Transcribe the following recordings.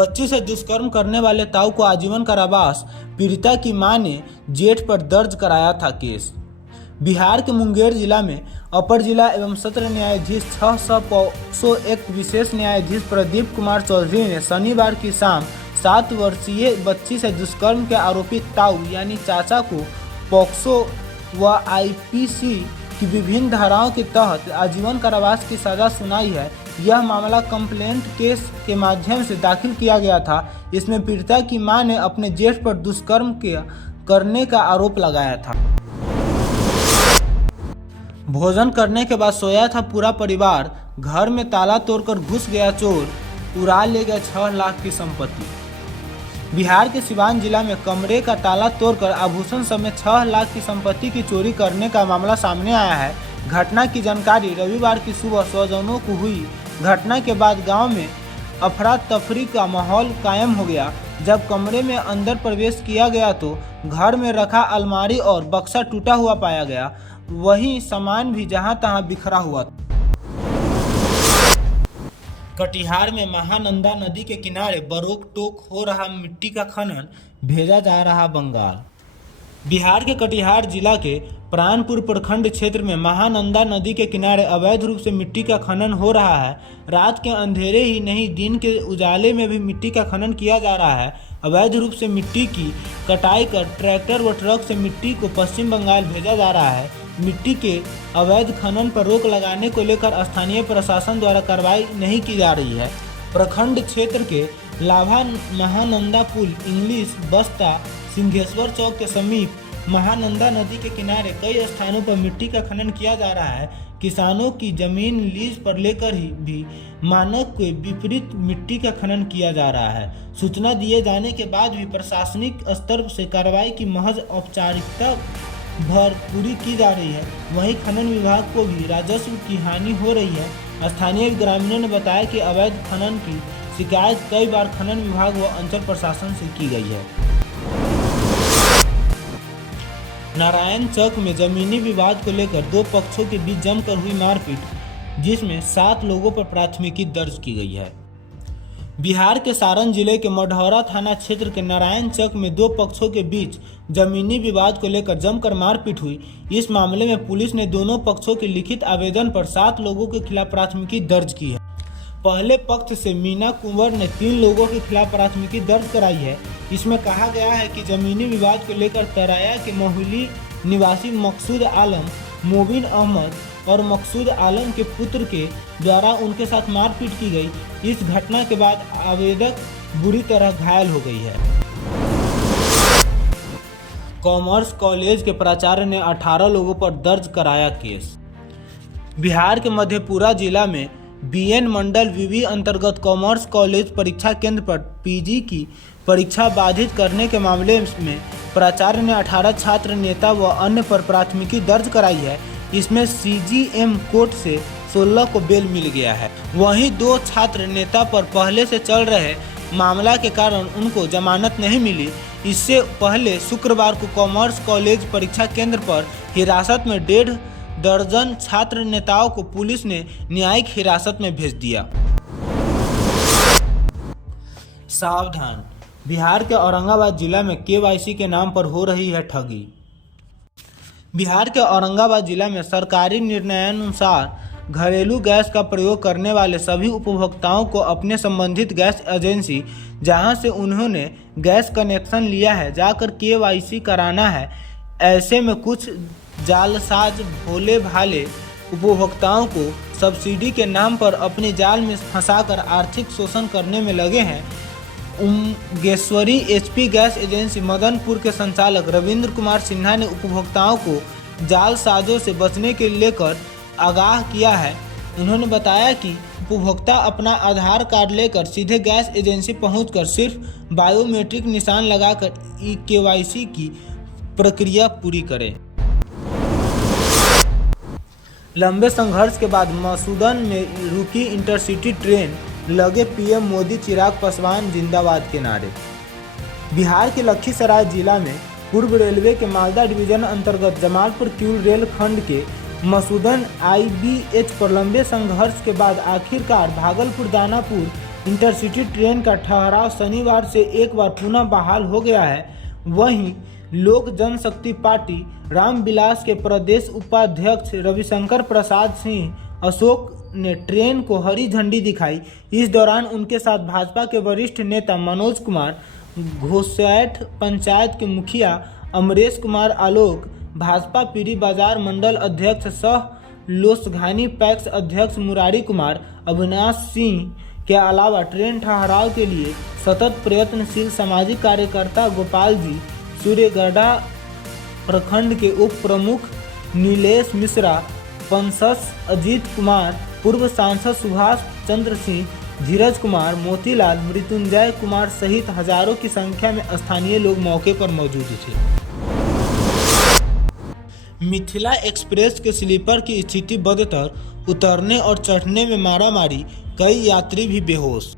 बच्ची से दुष्कर्म करने वाले ताऊ को आजीवन कारावास, पीड़िता की मां ने जेठ पर दर्ज कराया था केस। बिहार के मुंगेर जिला में अपर जिला एवं सत्र न्यायाधीश 6 पॉक्सो एक्ट विशेष न्यायाधीश प्रदीप कुमार चौधरी ने शनिवार की शाम 7 वर्षीय बच्ची से दुष्कर्म के आरोपी ताऊ यानी चाचा को पॉक्सो व आईपीसी की विभिन्न धाराओं के तहत आजीवन कारावास की सजा सुनाई है। यह मामला कंप्लेंट केस के माध्यम से दाखिल किया गया था। इसमें पीड़िता की मां ने अपने जेठ पर दुष्कर्म करने का आरोप लगाया था। भोजन करने के बाद सोया था पूरा परिवार, घर में ताला तोड़कर घुस गया चोर, उड़ा ले गया 6 लाख की संपत्ति। बिहार के सिवान जिला में कमरे का ताला तोड़कर आभूषण समेत 6 लाख की संपत्ति की चोरी करने का मामला सामने आया है। घटना की जानकारी रविवार की सुबह स्वजनों को हुई। घटना के बाद गांव में अफरा तफरी का माहौल कायम हो गया। जब कमरे में अंदर प्रवेश किया गया तो घर में रखा अलमारी और बक्सा टूटा हुआ पाया गया, वहीं सामान भी जहां तहां बिखरा हुआ था। कटिहार में महानंदा नदी के किनारे बरोक टोक हो रहा मिट्टी का खनन, भेजा जा रहा बंगाल। बिहार के कटिहार जिला के प्राणपुर प्रखंड क्षेत्र में महानंदा नदी के किनारे अवैध रूप से मिट्टी का खनन हो रहा है। रात के अंधेरे ही नहीं, दिन के उजाले में भी मिट्टी का खनन किया जा रहा है। अवैध रूप से मिट्टी की कटाई कर ट्रैक्टर व ट्रक से मिट्टी को पश्चिम बंगाल भेजा जा रहा है। मिट्टी के अवैध खनन पर रोक लगाने को लेकर स्थानीय प्रशासन द्वारा कार्रवाई नहीं की जा रही है। प्रखंड क्षेत्र के लाभा महानंदा पुल, इंग्लिश बस्ता, सिंहेश्वर चौक के समीप महानंदा नदी के किनारे कई स्थानों पर मिट्टी का खनन किया जा रहा है। किसानों की जमीन लीज पर लेकर ही भी मानक के विपरीत मिट्टी का खनन किया जा रहा है। सूचना दिए जाने के बाद भी प्रशासनिक स्तर से कार्रवाई की महज औपचारिकता भर पूरी की जा रही है। वहीं खनन विभाग को भी राजस्व की हानि हो रही है। स्थानीय ग्रामीणों ने बताया कि अवैध खनन की शिकायत कई बार खनन विभाग व अंचल प्रशासन से की गई है। नारायण चौक में जमीनी विवाद को लेकर 2 पक्षों के बीच जमकर हुई मारपीट, जिसमें 7 लोगों पर प्राथमिकी दर्ज की गई है। बिहार के सारण जिले के मढ़ौरा थाना क्षेत्र के नारायण चौक में 2 पक्षों के बीच जमीनी विवाद को लेकर जमकर मारपीट हुई। इस मामले में पुलिस ने दोनों पक्षों के लिखित आवेदन पर 7 लोगों के खिलाफ प्राथमिकी दर्ज की है। पहले पक्ष से मीना कुंवर ने 3 लोगों के खिलाफ प्राथमिकी दर्ज कराई है। इसमें कहा गया है कि जमीनी विवाद को लेकर तराया के मोहली निवासी मकसूद आलम, मोबिन अहमद और मकसूद आलम के पुत्र के द्वारा उनके साथ मारपीट की गई। इस घटना के बाद आवेदक बुरी तरह घायल हो गई है। कॉमर्स कॉलेज के प्राचार्य ने 18 लोगों पर दर्ज कराया केस। बिहार के मधेपुरा जिला में बीएन मंडल विवि अंतर्गत कॉमर्स कॉलेज परीक्षा केंद्र पर पीजी की परीक्षा बाधित करने के मामले में प्राचार्य ने 18 छात्र नेता व अन्य पर प्राथमिकी दर्ज कराई है। इसमें सीजीएम कोर्ट से 16 को बेल मिल गया है। वहीं 2 छात्र नेता पर पहले से चल रहे मामला के कारण उनको जमानत नहीं मिली। इससे पहले शुक्रवार को कॉमर्स कॉलेज परीक्षा केंद्र पर हिरासत में 1.5 दर्जन छात्र नेताओं को पुलिस ने न्यायिक हिरासत में भेज दिया। सावधान, बिहार के औरंगाबाद जिला में केवाईसी के नाम पर हो रही है ठगी। बिहार के औरंगाबाद जिला में सरकारी निर्णयानुसार घरेलू गैस का प्रयोग करने वाले सभी उपभोक्ताओं को अपने संबंधित गैस एजेंसी जहां से उन्होंने गैस कनेक्शन लिया है जाकर केवाईसी कराना है। ऐसे में कुछ जालसाज भोले भाले उपभोक्ताओं को सब्सिडी के नाम पर अपने जाल में फंसाकर आर्थिक शोषण करने में लगे हैं। उमगेश्वरी एचपी गैस एजेंसी मदनपुर के संचालक रविंद्र कुमार सिन्हा ने उपभोक्ताओं को जालसाजों से बचने के लेकर आगाह किया है। उन्होंने बताया कि उपभोक्ता अपना आधार कार्ड लेकर सीधे गैस एजेंसी पहुंचकर सिर्फ बायोमेट्रिक निशान लगाकर केवाईसी की प्रक्रिया पूरी करें। लंबे संघर्ष के बाद मसूदन में रुकी इंटरसिटी ट्रेन, लगे पीएम मोदी चिराग पासवान जिंदाबाद के नारे। बिहार के लखीसराय जिला में पूर्व रेलवे के मालदा डिवीजन अंतर्गत जमालपुर किउल रेल खंड के मसूदन आईबीएच पर लंबे संघर्ष के बाद आखिरकार भागलपुर दानापुर इंटरसिटी ट्रेन का ठहराव शनिवार से एक बार पुनः बहाल हो गया है। वहीं लोक जनशक्ति पार्टी रामविलास के प्रदेश उपाध्यक्ष रविशंकर प्रसाद सिंह अशोक ने ट्रेन को हरी झंडी दिखाई। इस दौरान उनके साथ भाजपा के वरिष्ठ नेता मनोज कुमार, घोसैठ पंचायत के मुखिया अमरेश कुमार आलोक, भाजपा पीरी बाजार मंडल अध्यक्ष सह लोसघानी पैक्स अध्यक्ष मुरारी कुमार, अविनाश सिंह के अलावा ट्रेन ठहराव के लिए सतत प्रयत्नशील सामाजिक कार्यकर्ता गोपाल जी, सूर्यगढ़ा प्रखंड के उप प्रमुख नीलेश मिश्रा, पंसस अजीत कुमार, पूर्व सांसद सुभाष चंद्र सिंह, धीरज कुमार, मोतीलाल, मृत्युंजय कुमार सहित हजारों की संख्या में स्थानीय लोग मौके पर मौजूद थे। मिथिला एक्सप्रेस के स्लीपर की स्थिति बदतर, उतरने और चढ़ने में मारामारी, कई यात्री भी बेहोश।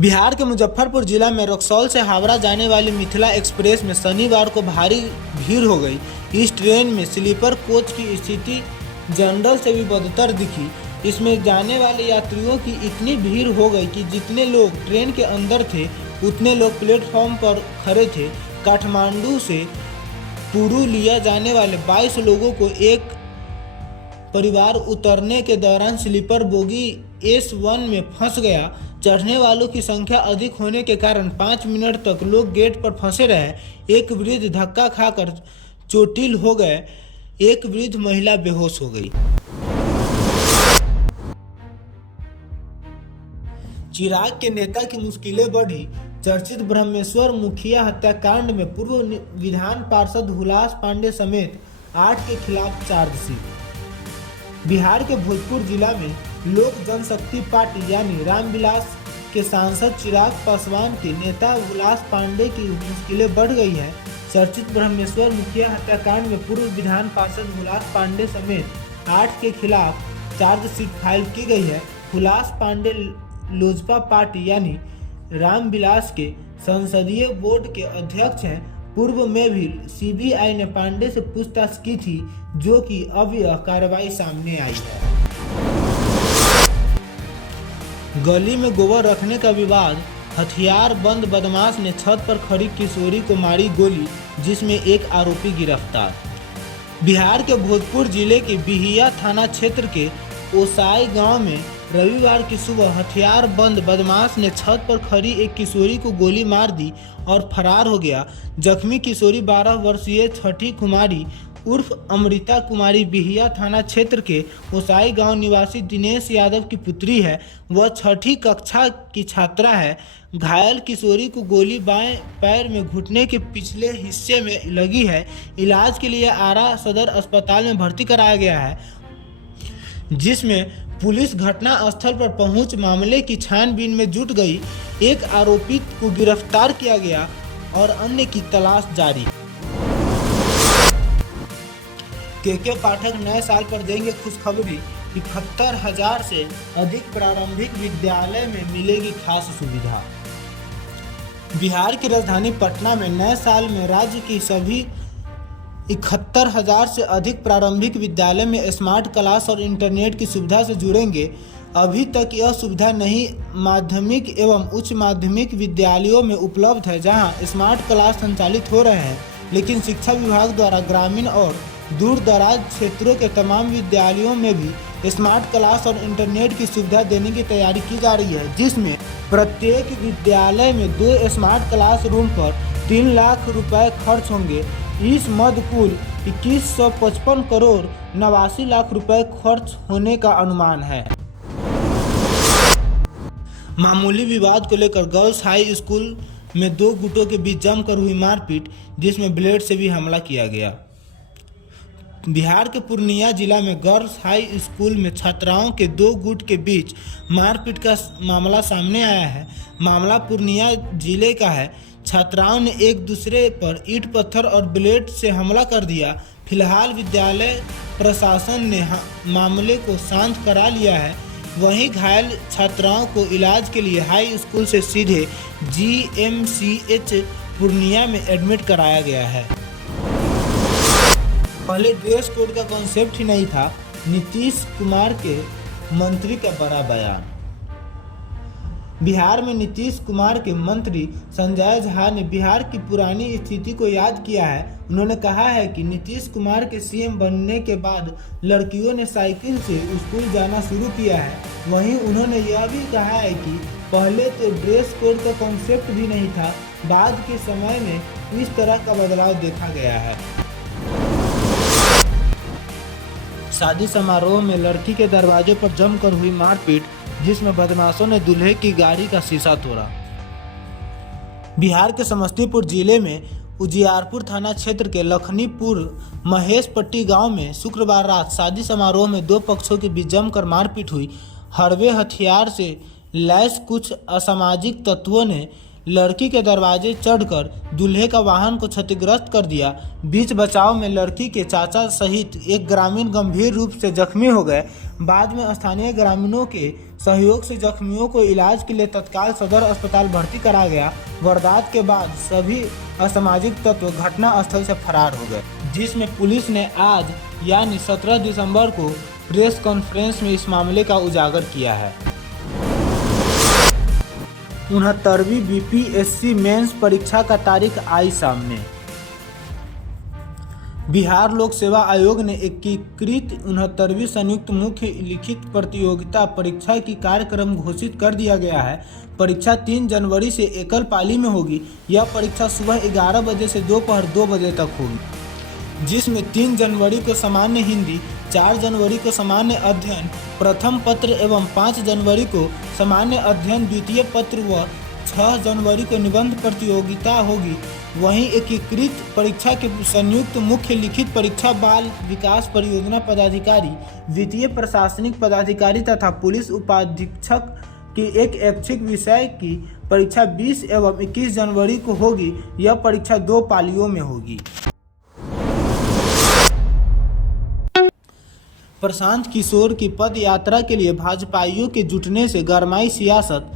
बिहार के मुजफ्फरपुर जिला में रक्सौल से हावड़ा जाने वाली मिथिला एक्सप्रेस में शनिवार को भारी भीड़ हो गई। इस ट्रेन में स्लीपर कोच की स्थिति जनरल से भी बदतर दिखी। इसमें जाने वाले यात्रियों की इतनी भीड़ हो गई कि जितने लोग ट्रेन के अंदर थे उतने लोग प्लेटफॉर्म पर खड़े थे। काठमांडू से पुरुलिया जाने वाले 22 लोगों को एक परिवार उतरने के दौरान स्लीपर बोगी S1 में फंस गया। चढ़ने वालों की संख्या अधिक होने के कारण 5 मिनट तक लोग गेट पर फंसे रहे। एक वृद्ध धक्का खाकर चोटिल हो गए। एक वृद्ध महिला बेहोश हो गई। चिराग के नेता की मुश्किलें बढ़ी। चर्चित ब्रह्मेश्वर मुखिया हत्याकांड में पूर्व विधान पार्षद हुलास पांडे समेत 8 के खिलाफ चार्जशीट। बिहार के भोजपुर जिला में लोक जनशक्ति पार्टी यानी रामविलास के सांसद चिराग पासवान के नेता हुलास पांडे की मुश्किलें बढ़ गई है। चर्चित ब्रह्मेश्वर मुखिया हत्याकांड में पूर्व विधान पार्षद हुलास पांडे समेत 8 के खिलाफ चार्जशीट फाइल की गई है। हुलास पांडे लोजपा पार्टी यानी रामविलास के संसदीय बोर्ड के अध्यक्ष हैं। पूर्व में भी सीबीआई ने पांडे से पूछताछ की थी, जो कि अब यह कार्रवाई सामने आई है। गली में गोबर रखने का विवाद, हथियार बंद बदमाश ने छत पर खड़ी किशोरी को मारी गोली, जिसमें एक आरोपी गिरफ्तार। बिहार के भोजपुर जिले के बिहिया थाना क्षेत्र के ओसाई गांव में रविवार की सुबह हथियार बंद बदमाश ने छत पर खड़ी एक किशोरी को गोली मार दी और फरार हो गया। जख्मी किशोरी 12 वर्षीय छठी कुमारी उर्फ अमृता कुमारी बिहिया थाना क्षेत्र के ओसाई गांव निवासी दिनेश यादव की पुत्री है। वह छठी कक्षा की छात्रा है। घायल किशोरी को गोली बाएं पैर में घुटने के पिछले हिस्से में लगी है। इलाज के लिए आरा सदर अस्पताल में भर्ती कराया गया है, जिसमें पुलिस घटना स्थल पर पहुंच मामले की छानबीन में जुट गई। एक आरोपी को गिरफ्तार किया गया और अन्य की तलाश जारी। के पाठक नए साल पर देंगे खुशखबरी। 71,000 से अधिक प्रारंभिक विद्यालय में मिलेगी खास सुविधा। बिहार की राजधानी पटना में नए साल में राज्य की सभी 71,000 से अधिक प्रारंभिक विद्यालय में स्मार्ट क्लास और इंटरनेट की सुविधा से जुड़ेंगे। अभी तक यह सुविधा नहीं माध्यमिक एवं उच्च माध्यमिक विद्यालयों में उपलब्ध है, जहां स्मार्ट क्लास संचालित हो रहे हैं, लेकिन शिक्षा विभाग द्वारा ग्रामीण और दूर दराज क्षेत्रों के तमाम विद्यालयों में भी स्मार्ट क्लास और इंटरनेट की सुविधा देने की तैयारी की जा रही है, जिसमें प्रत्येक विद्यालय में 2 स्मार्ट क्लास रूम पर 3 लाख रुपए खर्च होंगे। इस मद कुल 2155 करोड़ 89 लाख रुपए खर्च होने का अनुमान है। मामूली विवाद को लेकर गर्ल्स हाई स्कूल में 2 गुटों के बीच जमकर हुई मारपीट, जिसमें ब्लेड से भी हमला किया गया। बिहार के पूर्णिया जिला में गर्ल्स हाई स्कूल में छात्राओं के 2 गुट के बीच मारपीट का मामला सामने आया है। मामला पूर्णिया जिले का है। छात्राओं ने एक दूसरे पर ईंट पत्थर और ब्लेड से हमला कर दिया। फिलहाल विद्यालय प्रशासन ने मामले को शांत करा लिया है। वहीं घायल छात्राओं को इलाज के लिए हाई स्कूल से सीधे GMCH पूर्णिया में एडमिट कराया गया है। पहले ड्रेस कोड का कॉन्सेप्ट ही नहीं था, नीतीश कुमार के मंत्री का बड़ा बयान। बिहार में नीतीश कुमार के मंत्री संजय झा ने बिहार की पुरानी स्थिति को याद किया है। उन्होंने कहा है कि नीतीश कुमार के सीएम बनने के बाद लड़कियों ने साइकिल से स्कूल जाना शुरू किया है। वहीं उन्होंने यह भी कहा है कि पहले तो ड्रेस कोड का कॉन्सेप्ट भी नहीं था, बाद के समय में इस तरह का बदलाव देखा गया है। शादी समारोह में लड़की के दरवाजे पर जमकर हुई मारपीट, जिसमें बदमाशों ने दूल्हे की गाड़ी का शीशा तोड़ा। बिहार के समस्तीपुर जिले में उजियारपुर थाना क्षेत्र के लखनीपुर महेशपट्टी गांव में शुक्रवार रात शादी समारोह में दो पक्षों के बीच जमकर मारपीट हुई। हड़बे हथियार से लैस कुछ असामाजिक तत्वों ने लड़की के दरवाजे चढ़कर दूल्हे का वाहन को क्षतिग्रस्त कर दिया। बीच बचाव में लड़की के चाचा सहित एक ग्रामीण गंभीर रूप से जख्मी हो गए। बाद में स्थानीय ग्रामीणों के सहयोग से जख्मियों को इलाज के लिए तत्काल सदर अस्पताल भर्ती करा गया। वारदात के बाद सभी असामाजिक तत्व घटना स्थल से फरार हो गए, जिसमें पुलिस ने आज यानी 17 दिसंबर को प्रेस कॉन्फ्रेंस में इस मामले का उजागर किया है। 69वीं बीपीएससी मेंस परीक्षा का तारीख आई सामने। बिहार लोक सेवा आयोग ने एकीकृत 69वीं संयुक्त मुख्य लिखित प्रतियोगिता परीक्षा की कार्यक्रम घोषित कर दिया गया है। परीक्षा 3 जनवरी से एकल पाली में होगी। यह परीक्षा सुबह 11 बजे से दोपहर 2 बजे तक होगी, जिसमें 3 जनवरी को सामान्य हिंदी, 4 जनवरी को सामान्य अध्ययन प्रथम पत्र एवं 5 जनवरी को सामान्य अध्ययन द्वितीय पत्र व 6 जनवरी को निबंध प्रतियोगिता होगी। वहीं एकीकृत परीक्षा के संयुक्त मुख्य लिखित परीक्षा बाल विकास परियोजना पदाधिकारी, वित्तीय प्रशासनिक पदाधिकारी तथा पुलिस उपाधीक्षक की एक ऐच्छिक विषय की परीक्षा 20 एवं 21 जनवरी को होगी। यह परीक्षा 2 पालियों में होगी। प्रशांत किशोर की पद यात्रा के लिए भाजपाइयों के जुटने से गरमाई सियासत।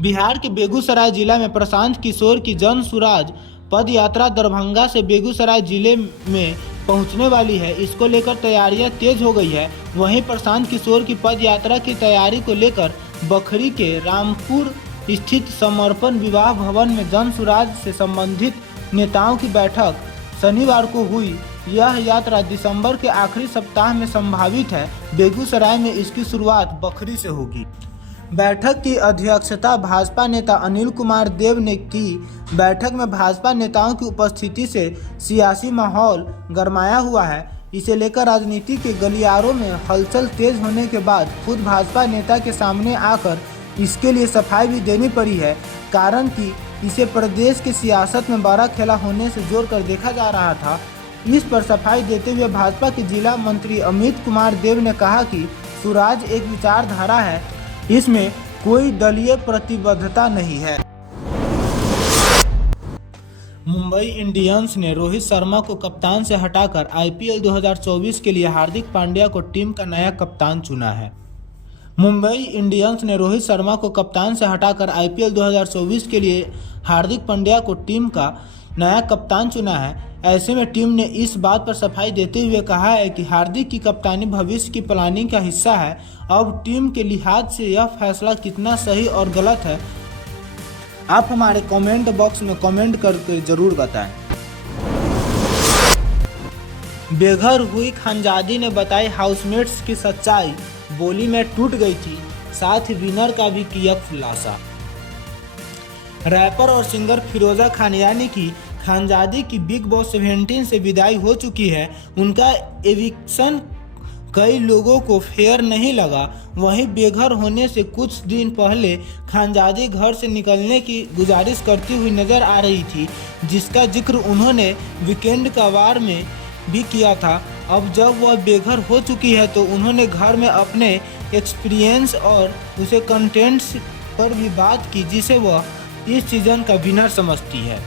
बिहार के बेगूसराय जिला में प्रशांत किशोर की जन सुराज पद यात्रा दरभंगा से बेगूसराय जिले में पहुंचने वाली है। इसको लेकर तैयारियां तेज हो गई है। वहीं प्रशांत किशोर की पद यात्रा की तैयारी को लेकर बखरी के रामपुर स्थित समर्पण विवाह भवन में जन सुराज से संबंधित नेताओं की बैठक शनिवार को हुई। यह यात्रा दिसंबर के आखिरी सप्ताह में संभावित है। बेगूसराय में इसकी शुरुआत बखरी से होगी। बैठक की अध्यक्षता भाजपा नेता अनिल कुमार देव ने की। बैठक में भाजपा नेताओं की उपस्थिति से सियासी माहौल गरमाया हुआ है। इसे लेकर राजनीति के गलियारों में हलचल तेज होने के बाद खुद भाजपा नेता के सामने आकर इसके लिए सफाई भी देनी पड़ी है, कारण कि इसे प्रदेश की सियासत में बड़ा खेला होने से जोड़कर देखा जा रहा था। इस पर सफाई देते हुए भाजपा के जिला मंत्री अमित कुमार देव ने कहा कि सुराज एक विचारधारा है, इसमें कोई दलीय प्रतिबद्धता नहीं है। मुंबई इंडियंस ने रोहित शर्मा को कप्तान से हटाकर आईपीएल 2024 के लिए हार्दिक पांड्या को टीम का नया कप्तान चुना है। मुंबई इंडियंस ने रोहित शर्मा को कप्तान से हटाकर आईपीएल 2024 के लिए हार्दिक पांड्या को टीम का नया कप्तान चुना है। ऐसे में टीम ने इस बात पर सफाई देते हुए कहा है कि हार्दिक की कप्तानी भविष्य की प्लानिंग का हिस्सा है। अब टीम के लिहाज से यह फैसला कितना सही और गलत है, आप हमारे कमेंट बॉक्स में कमेंट करके जरूर बताएं। बेघर हुई खानजादी ने बताई हाउसमेट्स की सच्चाई, बोली मैं टूट गई थी, साथ ही विनर का भी किया खुलासा। रैपर और सिंगर फिरोजा खान यानी कि खानजादी की बिग बॉस 17 से विदाई हो चुकी है। उनका एविक्शन कई लोगों को फेयर नहीं लगा। वहीं बेघर होने से कुछ दिन पहले खानजादी घर से निकलने की गुजारिश करती हुई नजर आ रही थी, जिसका जिक्र उन्होंने वीकेंड का वार में भी किया था। अब जब वह बेघर हो चुकी है तो उन्होंने घर में अपने एक्सपीरियंस और उसे कंटेंट्स पर भी बात की, जिसे वह इस सीजन का विनर समझती है।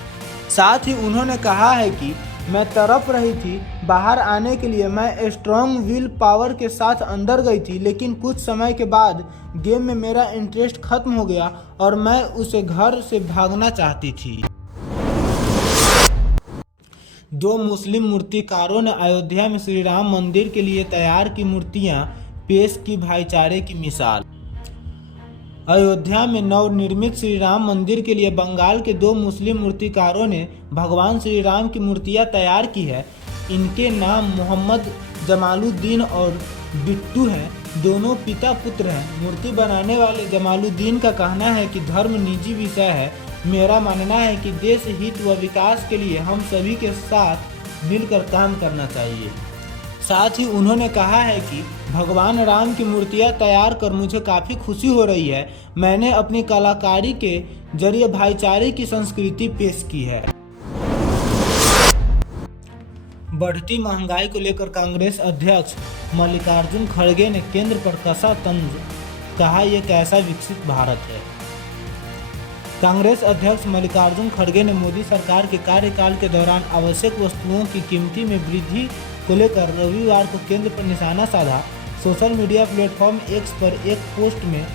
साथ ही उन्होंने कहा है कि मैं तड़प रही थी बाहर आने के लिए, मैं स्ट्रॉन्ग विल पावर के साथ अंदर गई थी, लेकिन कुछ समय के बाद गेम में मेरा इंटरेस्ट खत्म हो गया और मैं उसे घर से भागना चाहती थी। 2 मुस्लिम मूर्तिकारों ने अयोध्या में श्री राम मंदिर के लिए तैयार की मूर्तियां पेश की भाईचारे की मिसाल। अयोध्या में नवनिर्मित श्री राम मंदिर के लिए बंगाल के 2 मुस्लिम मूर्तिकारों ने भगवान श्री राम की मूर्तियां तैयार की है। इनके नाम मोहम्मद जमालुद्दीन और बिट्टू हैं। दोनों पिता पुत्र हैं। मूर्ति बनाने वाले जमालुद्दीन का कहना है कि धर्म निजी विषय है। मेरा मानना है कि देश हित व विकास के लिए हम सभी के साथ मिलकर काम करना चाहिए। साथ ही उन्होंने कहा है कि भगवान राम की मूर्तियां तैयार कर मुझे काफ़ी खुशी हो रही है। मैंने अपनी कलाकारी के जरिए भाईचारे की संस्कृति पेश की है। बढ़ती महंगाई को लेकर कांग्रेस अध्यक्ष मल्लिकार्जुन खड़गे ने केंद्र पर कसा तंज, कहा यह कैसा विकसित भारत है। कांग्रेस अध्यक्ष मल्लिकार्जुन खड़गे ने मोदी सरकार के कार्यकाल के दौरान आवश्यक वस्तुओं की कीमती में वृद्धि को लेकर रविवार को केंद्र पर निशाना साधा। सोशल मीडिया प्लेटफॉर्म एक्स पर एक पोस्ट में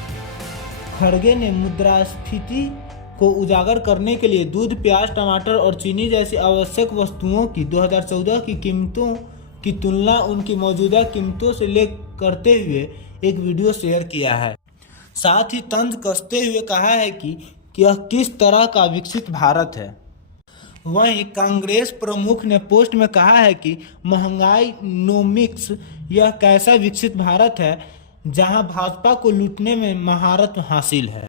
खड़गे ने मुद्रास्फीति को उजागर करने के लिए दूध, प्याज, टमाटर और चीनी जैसी आवश्यक वस्तुओं की 2014 की कीमतों की तुलना उनकी मौजूदा कीमतों से करते हुए एक वीडियो शेयर किया है। साथ ही तंज कसते हुए कहा है कि यह किस तरह का विकसित भारत है। वहीं कांग्रेस प्रमुख ने पोस्ट में कहा है कि महंगाई नोमिक्स यह कैसा विकसित भारत है जहां भाजपा को लूटने में महारत हासिल है।